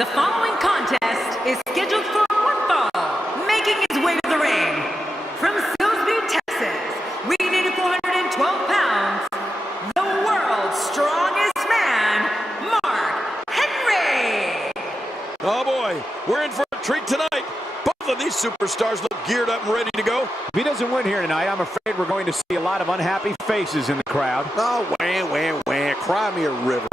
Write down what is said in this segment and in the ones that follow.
The following contest is scheduled for one fall, making his way to the ring. From Silsbee, Texas, weighing in at 412 pounds, the world's strongest man, Mark Henry. Oh boy, we're in for a treat tonight. Both of these superstars look geared up and ready to go. If he doesn't win here tonight, I'm afraid we're going to see a lot of unhappy faces in the crowd. Oh, wah, cry me a river.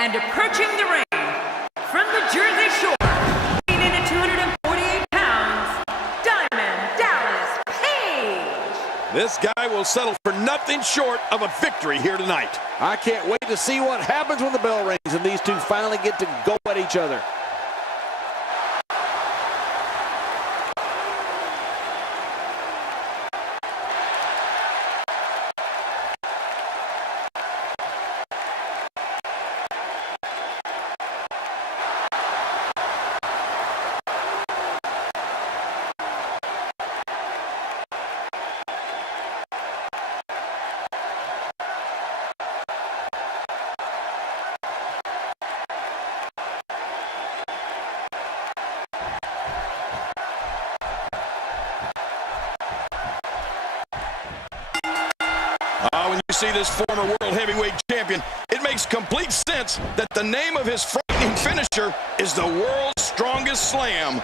And approaching the ring, from the Jersey Shore, weighing in at 248 pounds, Diamond Dallas Page. This guy will settle for nothing short of a victory here tonight. I can't wait to see what happens when the bell rings and these two finally get to go at each other. When you see this former world heavyweight champion, it makes complete sense that the name of his frightening finisher is the world's strongest slam.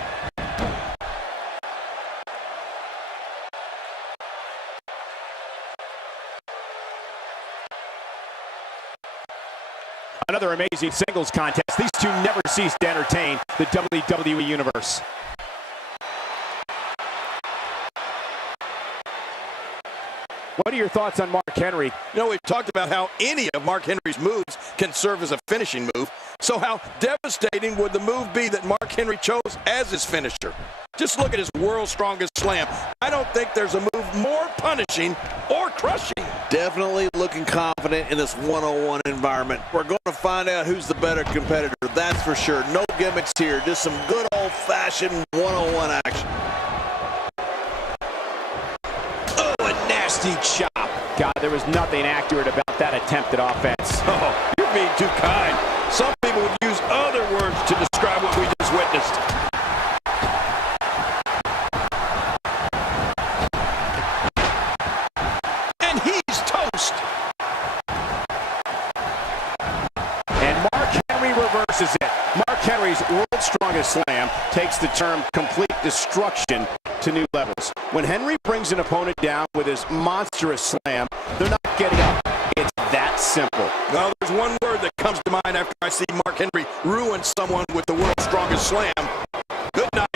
Another amazing singles contest. These two never cease to entertain the WWE Universe. What are your thoughts on Mark Henry? You know, we've talked about how any of Mark Henry's moves can serve as a finishing move. So how devastating would the move be that Mark Henry chose as his finisher? Just look at his world's strongest slam. I don't think there's a move more punishing or crushing. Definitely looking confident in this one-on-one environment. We're going to find out who's the better competitor, that's for sure. No gimmicks here, just some good old-fashioned one-on-one action. Nasty chop. God, there was nothing accurate about that attempt at offense. Oh, you're being too kind. Some people would use other words to describe what we just witnessed. And he's toast. And Mark Henry reverses it. Mark Henry's world's strongest slam takes the term complete destruction to new levels. When Henry brings an opponent down with his monstrous slam, they're not getting up. It's that simple. Well, there's one word that comes to mind after I see Mark Henry ruin someone with the world's strongest slam. Good night.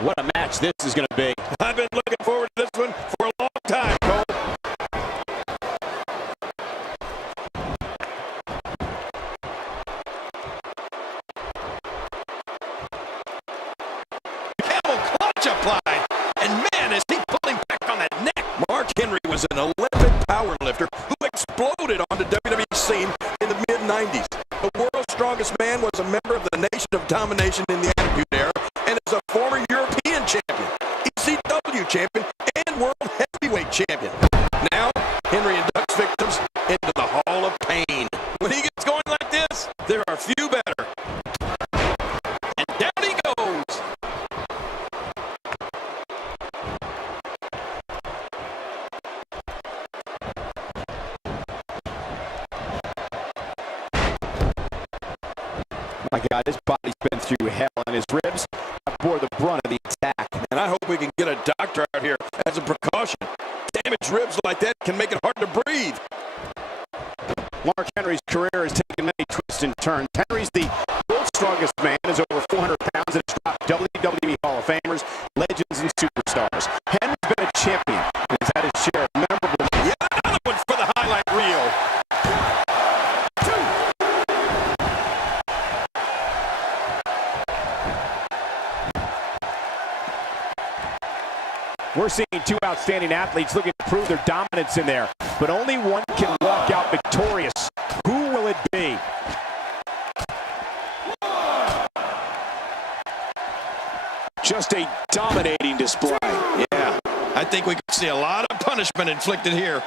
What a match this is going to be. I've been looking forward to this one for a long time, Cole. Camel clutch applied. And man, is he pulling back on that neck. Mark Henry was an Olympic powerlifter who exploded on the WWE scene in the mid-90s. The world's strongest man was a member of the Nation of Domination in the Attitude Era and is a former European champion, ECW champion, and world heavyweight champion. Now, Henry inducts victims into the Hall of Pain. When he gets going like this, there are few better. And down he goes. My God, this body's been through hell, and his ribs bore the brunt of the attack. like that can make it hard to breathe. Mark Henry's career has taken many twists and turns. Henry's the world's strongest man, is over 400 pounds, and has dropped WWE Hall of Famers, legends, and superstars. Henry's been a champion and has had his share of memorable. Yeah, another one for the highlight reel. We're seeing two outstanding athletes looking to prove their dominance in there, but only one can walk out victorious. Who will it be? Just a dominating display. Yeah, I think we could see a lot of punishment inflicted here.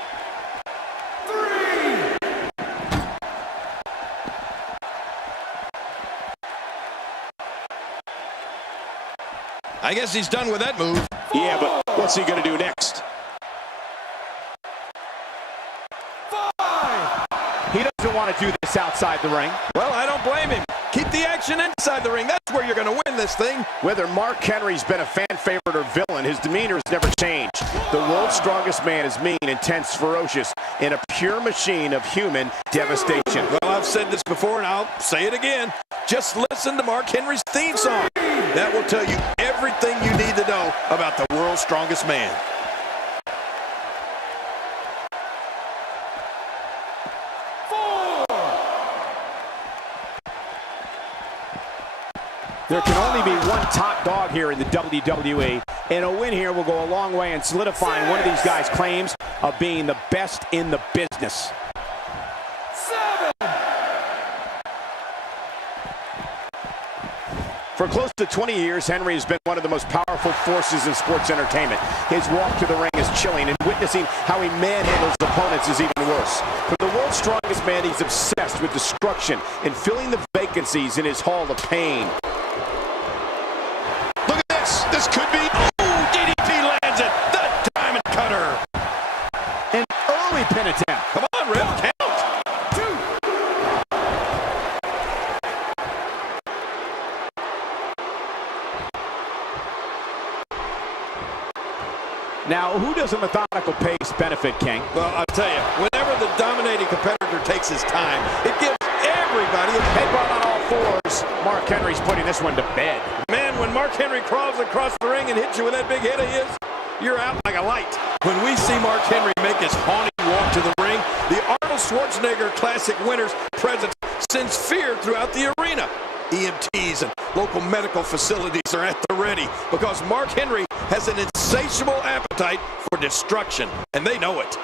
I guess he's done with that move. Yeah, but what's he going to do next? He doesn't want to do this outside the ring. Well, I don't blame him. Keep the action inside the ring. That's where you're going to win this thing. Whether Mark Henry's been a fan favorite or villain, his demeanor has never changed. The world's strongest man is mean, intense, ferocious, and a pure machine of human devastation. Well, I've said this before, and I'll say it again. Just listen to Mark Henry's theme song. That will tell you everything you need to know about the world's strongest man. There can only be one top dog here in the WWE, and a win here will go a long way in solidifying one of these guys' claims of being the best in the business. For close to 20 years, Henry has been one of the most powerful forces in sports entertainment. His walk to the ring is chilling, and witnessing how he manhandles opponents is even worse. For the world's strongest man, he's obsessed with destruction and filling the vacancies in his hall of pain. Look at this. This could be... Oh, DDT lands it. The diamond cutter. An early pin attempt. Come on, Ref. Count. Now, who does a methodical pace benefit, King? Well, I'll tell you, whenever the dominating competitor takes his time, it gives everybody a Headbutt on all fours. Mark Henry's putting this one to bed. Man, when Mark Henry crawls across the ring and hits you with that big hit of his, you're out like a light. When we see Mark Henry make his haunting walk to the ring, the Arnold Schwarzenegger Classic Winners presence sends fear throughout the arena. EMTs and local medical facilities are at the ready because Mark Henry has an insatiable appetite for destruction, and they know it.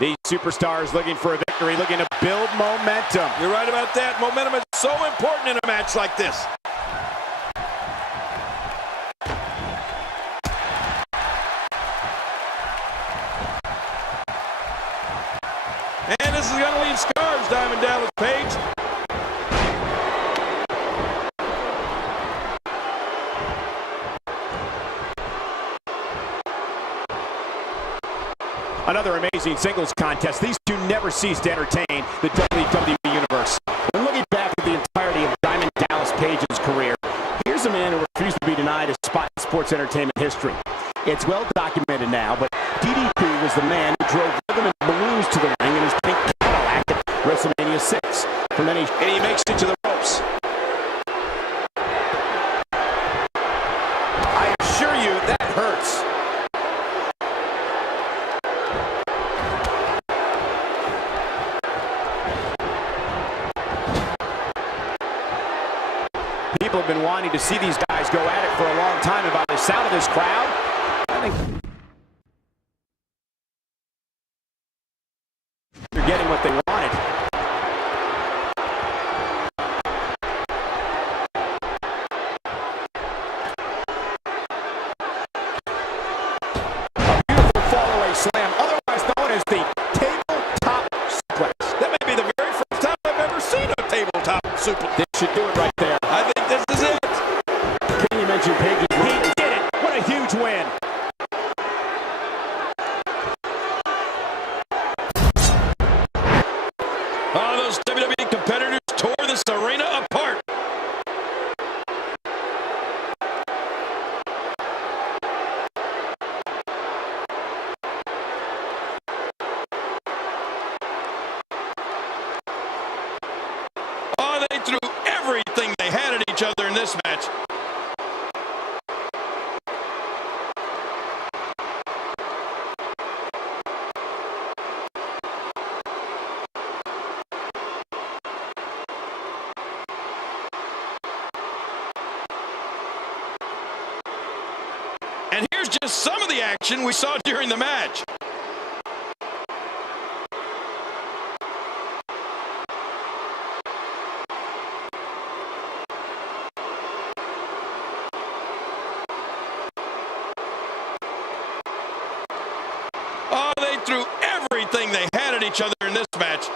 These superstars looking for a victory, looking to build momentum. You're right about that. Momentum is so important in a match like this. And this is going to leave scars, Diamond Dallas Page. Another amazing singles contest. These two never cease to entertain the WWE Universe. When looking back at the entirety of Diamond Dallas Page's career, here's a man who refused to be denied a spot in sports entertainment history. It's well documented now, but DDP was the man who drove rhythm and blues to the ring in his pink Cadillac at WrestleMania 6. For many, and he makes it to the ropes. I assure you, that hurts. People have been wanting to see these guys go at it for a long time, and by the sound of this crowd, I think they're getting what they wanted. A beautiful fall-away slam, otherwise known as the tabletop suplex. That may be the very first time I've ever seen a tabletop suplex. This should do it right there. I think this is it. Can you mention Page's win? He did it! What a huge win! this match. And here's just some of the action we saw during the match. Oh, they threw everything they had at each other in this match.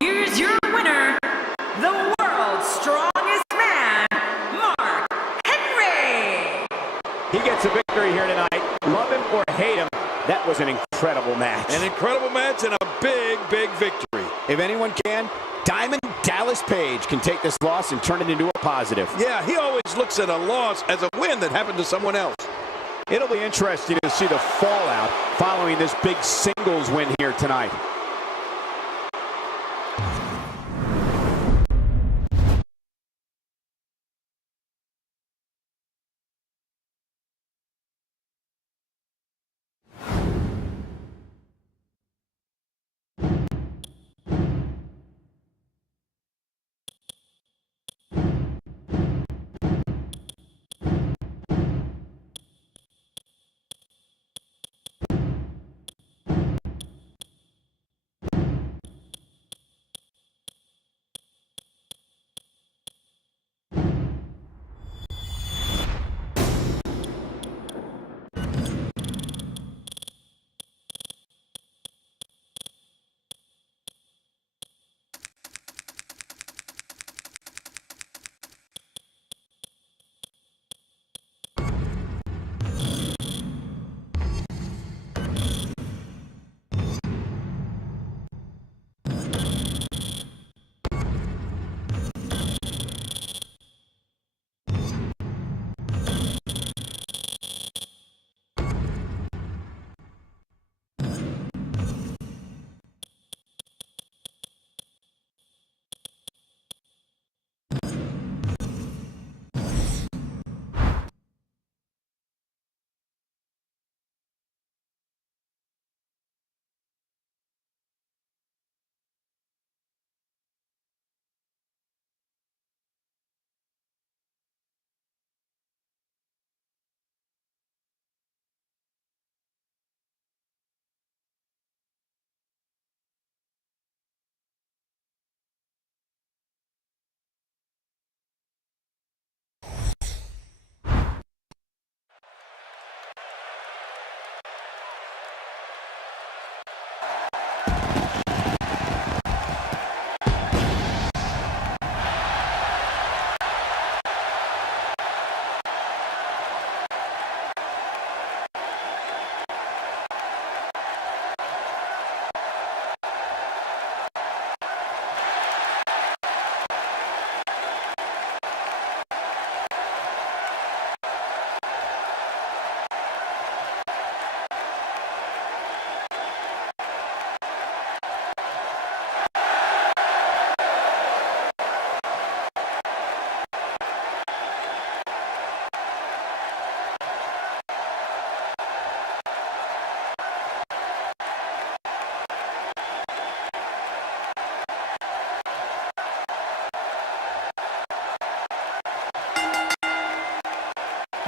Here's your winner, the world's strongest man, Mark Henry. He gets a victory here tonight. Love him or hate him, that was an incredible match. An incredible match and a big, big victory. If anyone can, Diamond Dallas Page can take this loss and turn it into a positive. Yeah, he always looks at a loss as a win that happened to someone else. It'll be interesting to see the fallout following this big singles win here tonight.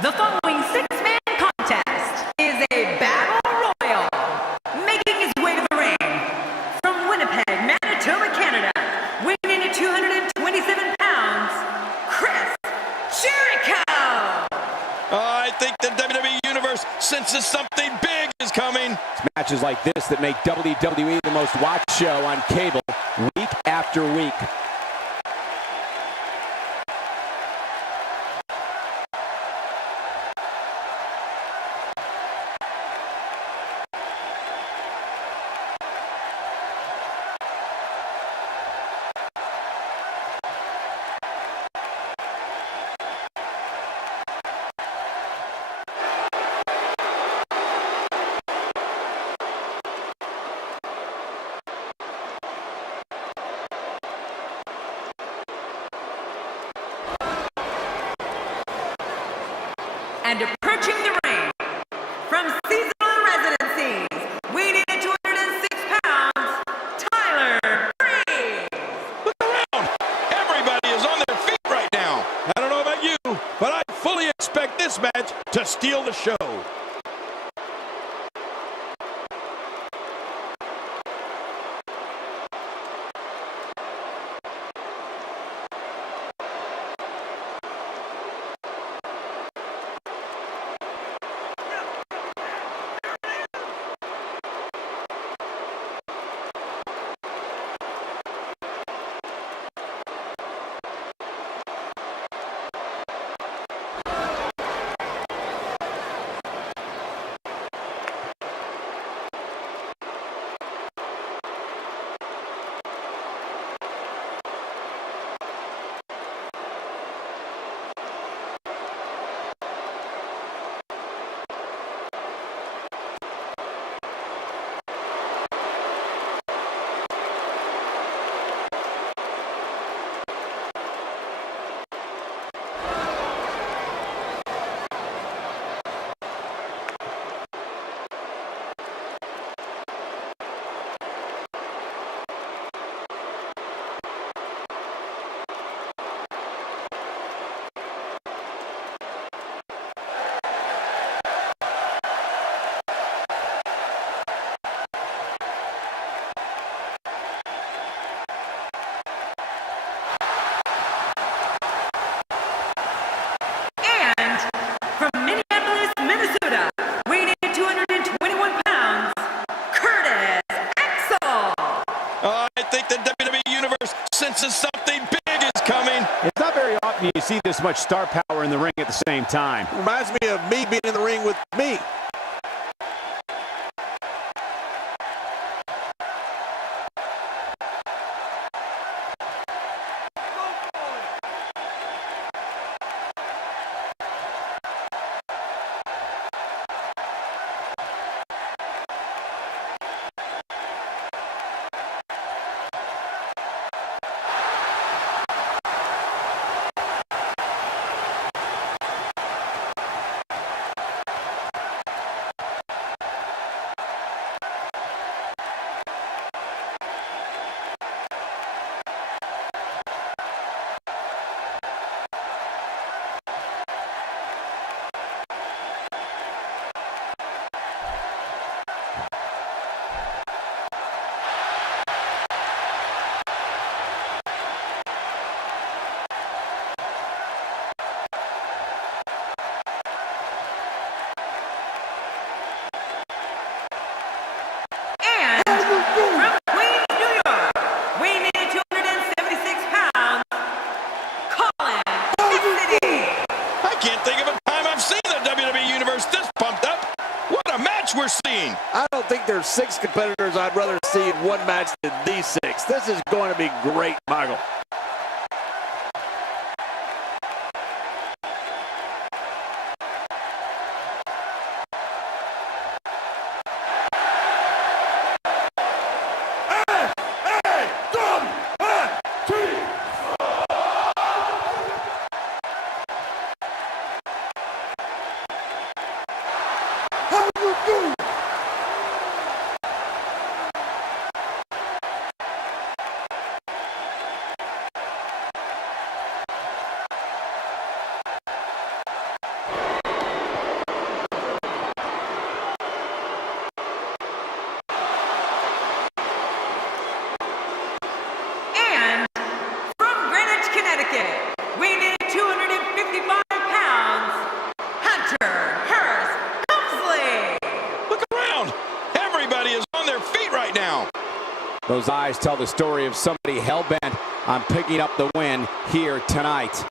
The following six-man contest is a battle royal. Making his way to the ring from Winnipeg, Manitoba, Canada, weighing in at 227 pounds, Chris Jericho. I think the WWE Universe senses something big is coming. It's matches like this that make WWE the most watched show on cable week after week. And approaching the ring, from seasonal residencies, weighing in at 206 pounds, Tyler Breeze. Look around. Everybody is on their feet right now. I don't know about you, but I fully expect this match to steal the show. From Minneapolis, Minnesota, weighing in at 221 pounds, Curtis Axel. I think the WWE Universe senses something big is coming. It's not very often you see this much star power in the ring at the same time. Reminds me of me being in the ring with me. We're seeing. I don't think there's 6 competitors I'd rather see in one match than these 6. This is going to be great, Michael. Weighing in at 255 pounds, Hunter Hearst Helmsley. Look around. Everybody is on their feet right now. Those eyes tell the story of somebody hell-bent on picking up the win here tonight.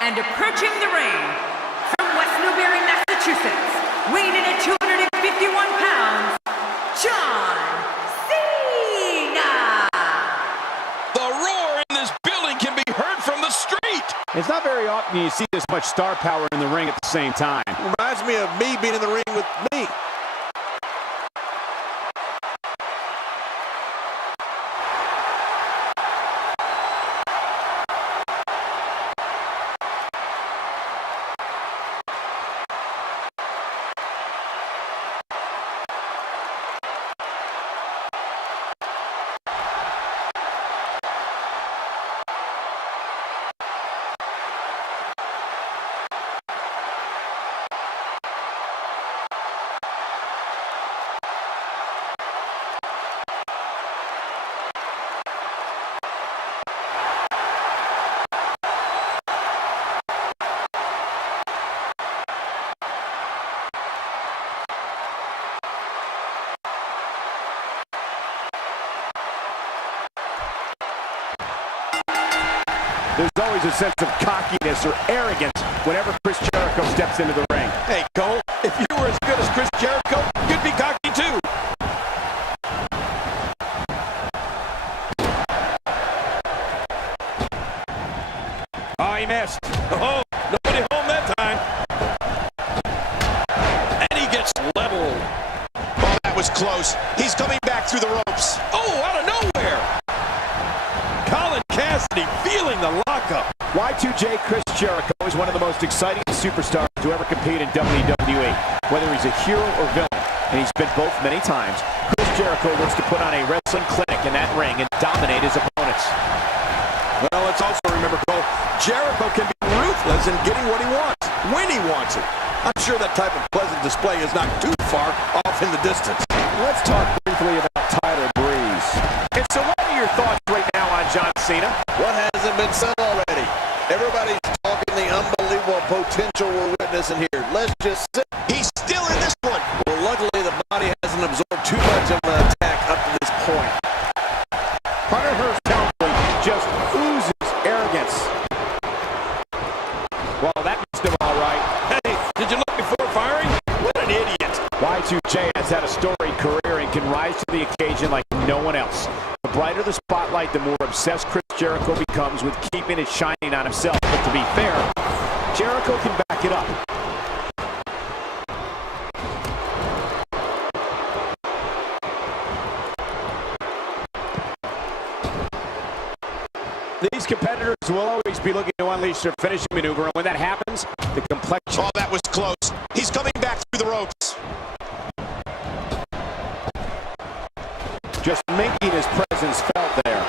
And approaching the ring, from West Newbury, Massachusetts, weighing in at 251 pounds, John Cena! The roar in this building can be heard from the street. It's not very often you see this much star power in the ring at the same time. Reminds me of me being in the ring with me. There's always a sense of cockiness or arrogance whenever Chris Jericho steps into the ring. Hey, Cole, if you were as good as Chris Jericho, you'd be cocky too. Oh, he missed. Oh, nobody home that time. And he gets leveled. Oh, that was close. He's coming back through the ropes. Oh, out of nowhere. Colin Cassidy feeling the lockup. Y2J Chris Jericho is one of the most exciting superstars to ever compete in WWE. Whether he's a hero or villain, and he's been both many times, Chris Jericho looks to put on a wrestling clinic in that ring and dominate his opponents. Well, let's also remember, Cole, Jericho can be ruthless in getting what he wants, when he wants it. I'm sure that type of pleasant display is not too far off in the distance. Let's talk briefly about Tyler Breeze. And so what are your thoughts right now on John Cena? What hasn't been said already? Everybody's talking the unbelievable potential we're witnessing here. Let's just sit. He's still in this one. Well, luckily the body hasn't absorbed too much of an attack up to this point. Hunter Hearst Helmsley just oozes arrogance. Well, that must have all right. Hey, did you look before firing? What an idiot. Y2J has had a storied career and can rise to the occasion like no one else. The brighter the spotlight, the more obsessed Chris Jericho becomes with keeping it shining on himself. But to be fair, Jericho can back it up. These competitors will always be looking to unleash their finishing maneuver, and when that happens, the complexion... Oh, that was close. He's coming back through the ropes. Just making his presence felt there.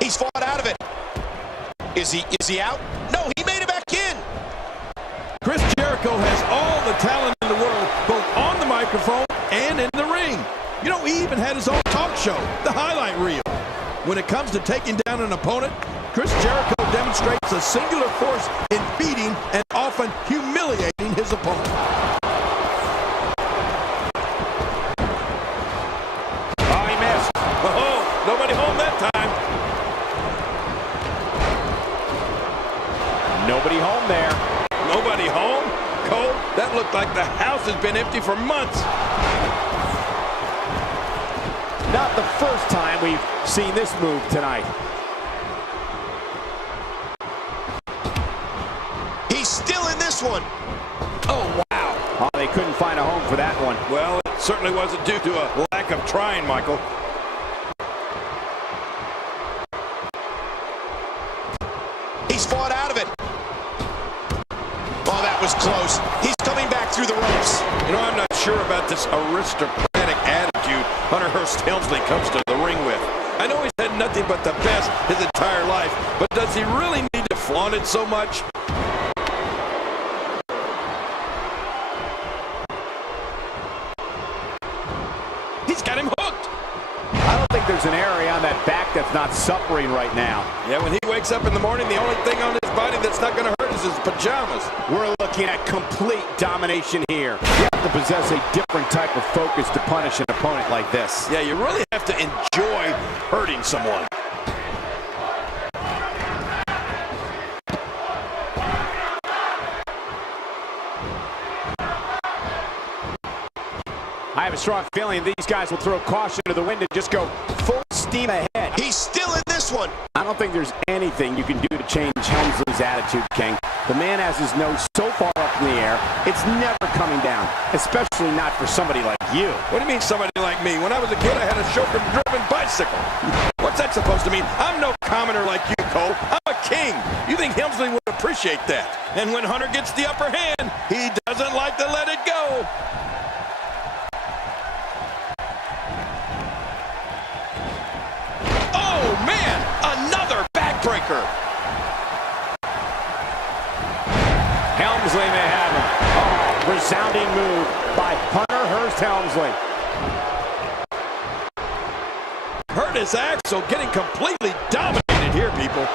He's fought out of it. Is he out? No, he made it back in. Chris Jericho has all the talent in the world, both on the microphone and in the ring. You know, he even had his own talk show, the highlight reel. When it comes to taking down an opponent, Chris Jericho demonstrates a singular force in beating and often humiliating his opponent. Oh, he missed. Oh, nobody home that time. Nobody home there. Nobody home? Cole, that looked like the house has been empty for months. Not the first time we've seen this move tonight. He's still in this one. Oh, wow. Oh, they couldn't find a home for that one. Well, it certainly wasn't due to a lack of trying, Michael. He's fought out of it. Oh, that was close. He's coming back through the ropes. You know, I'm not sure about this aristocratic attitude Hunter Hearst Helmsley comes to the ring with. I know he's had nothing but the best his entire life, but does he really need to flaunt it so much? He's got him hooked. I don't think there's an area on that back that's not suffering right now. Yeah, when he wakes up in the morning, the only thing on his body that's not going to hurt is his pajamas. We're looking at complete domination here. Yeah, to possess a different type of focus to punish an opponent like this. Yeah, you really have to enjoy hurting someone. I have a strong feeling these guys will throw caution to the wind and just go full steam ahead. He's still in this one. I don't think there's anything you can do to change Helmsley's attitude, King. The man has his nose so far up in the air, it's never coming down, especially not for somebody like you. What do you mean somebody like me? When I was a kid, I had a chauffeur-driven bicycle. What's that supposed to mean? I'm no commoner like you, Cole. I'm a king. You think Helmsley would appreciate that? And when Hunter gets the upper hand, he doesn't like to let it go. Oh, man! Another backbreaker. Helmsley may have him. Oh, resounding move by Hunter Hearst Helmsley. Curtis Axel getting completely dominated here, people.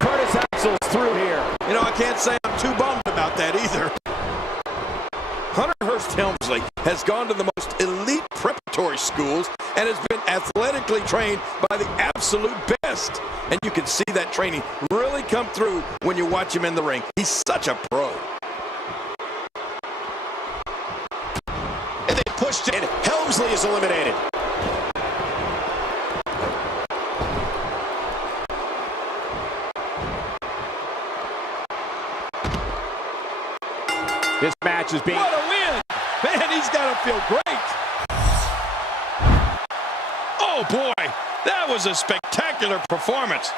Curtis Axel's through here. You know, I can't say I'm too bummed about that either. Hunter Hearst Helmsley has gone to the most elite preparatory schools and has been athletically trained by the absolute best. And you can see that training really come through when you watch him in the ring. He's such a pro. And they pushed it. And Helmsley is eliminated. This match is being... What a win! Man, he's got to feel great. Oh, boy. That was a spectacular performance.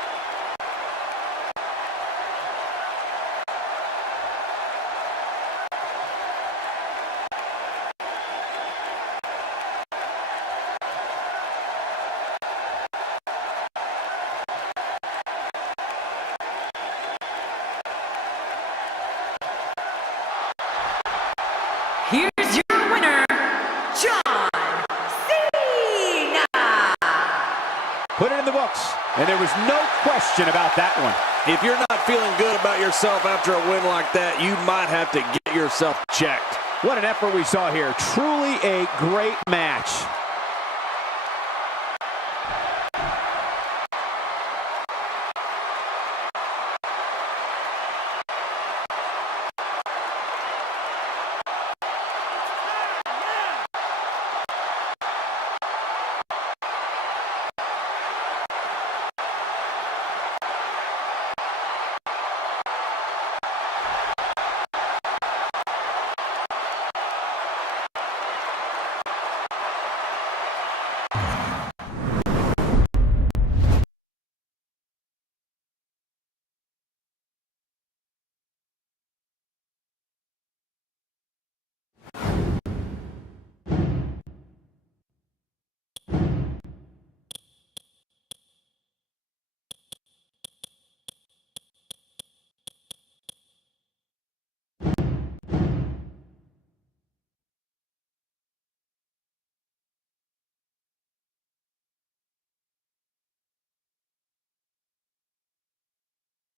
Here's your winner, John Cena! Put it in the books, and there was no question about that one. If you're not feeling good about yourself after a win like that, you might have to get yourself checked. What an effort we saw here. Truly a great match.